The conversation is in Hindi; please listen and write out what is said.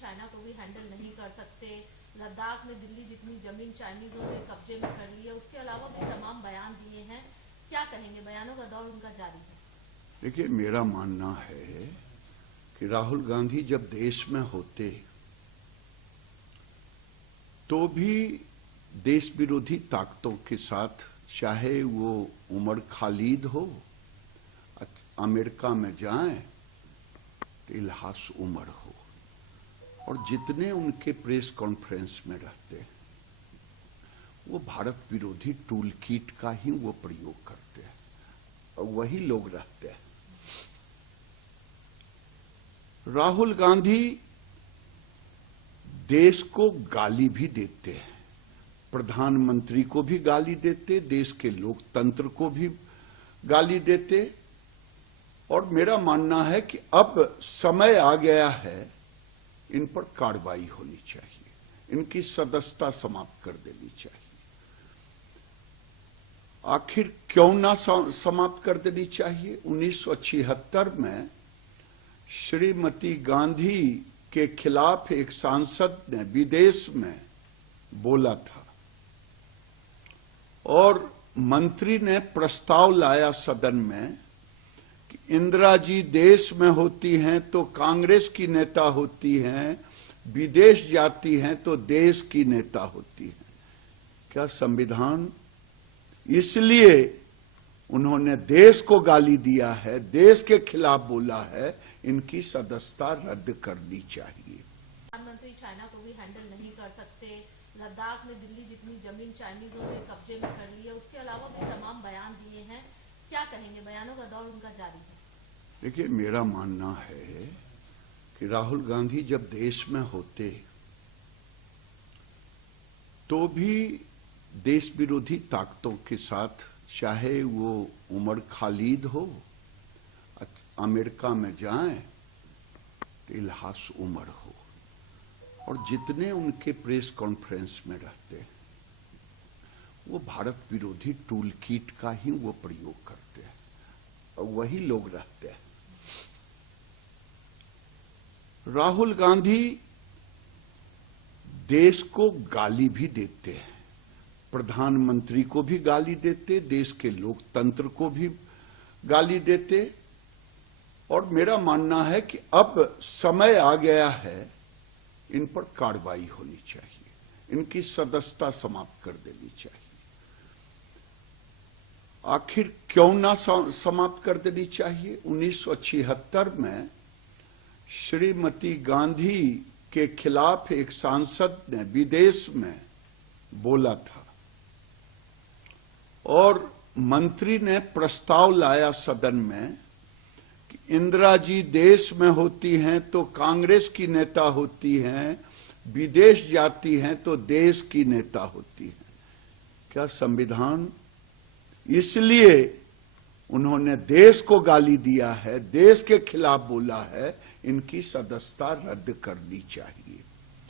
चाइना को भी हैंडल नहीं कर सकते। लद्दाख में दिल्ली जितनी जमीन चाइनीजों ने कब्जे में कर ली है, उसके अलावा भी तमाम बयान दिए हैं। क्या कहेंगे, बयानों का दौर उनका जारी है? देखिए, मेरा मानना है कि राहुल गांधी जब देश में होते तो भी देश विरोधी ताकतों के साथ, चाहे वो उमर खालिद हो, अमेरिका में जाएं तो इल्हास उमर हो, और जितने उनके प्रेस कॉन्फ्रेंस में रहते हैं वो भारत विरोधी टूल किट का ही वो प्रयोग करते हैं और वही लोग रहते हैं। राहुल गांधी देश को गाली भी देते हैं, प्रधानमंत्री को भी गाली देते, देश के लोकतंत्र को भी गाली देते, और मेरा मानना है कि अब समय आ गया है इन पर कार्रवाई होनी चाहिए, इनकी सदस्यता समाप्त कर देनी चाहिए। आखिर क्यों ना समाप्त कर देनी चाहिए? 1976 में श्रीमती गांधी के खिलाफ एक सांसद ने विदेश में बोला था और मंत्री ने प्रस्ताव लाया सदन में कि इंदिरा जी देश में होती हैं तो कांग्रेस की नेता होती हैं, विदेश जाती हैं तो देश की नेता होती हैं। क्या संविधान? इसलिए उन्होंने देश को गाली दिया है, देश के खिलाफ बोला है, इनकी सदस्यता रद्द करनी चाहिए। प्रधानमंत्री चाइना को भी हैंडल नहीं कर सकते। लद्दाख में दिल्ली जितनी जमीन चाइनीजों ने कब्जे में कर ली है, उसके अलावा भी तमाम बयान दिए हैं। क्या कहेंगे, बयानों का दौर उनका जारी है? देखिए, मेरा मानना है कि राहुल गांधी जब देश में होते तो भी देश विरोधी ताकतों के साथ, चाहे वो उमर खालिद हो, अमेरिका में जाएं तो इल्हास उमर हो, और जितने उनके प्रेस कॉन्फ्रेंस में रहते हैं वो भारत विरोधी टूल किट का ही वो प्रयोग करते हैं और वही लोग रहते हैं। राहुल गांधी देश को गाली भी देते हैं, प्रधानमंत्री को भी गाली देते, देश के लोकतंत्र को भी गाली देते, और मेरा मानना है कि अब समय आ गया है इन पर कार्रवाई होनी चाहिए, इनकी सदस्यता समाप्त कर देनी चाहिए। आखिर क्यों ना समाप्त कर देनी चाहिए? 1976 में श्रीमती गांधी के खिलाफ एक सांसद ने विदेश में बोला था और मंत्री ने प्रस्ताव लाया सदन में कि इंदिरा जी देश में होती हैं तो कांग्रेस की नेता होती हैं, विदेश जाती हैं तो देश की नेता होती हैं। क्या संविधान? इसलिए उन्होंने देश को गाली दिया है, देश के खिलाफ बोला है, इनकी सदस्यता रद्द करनी चाहिए।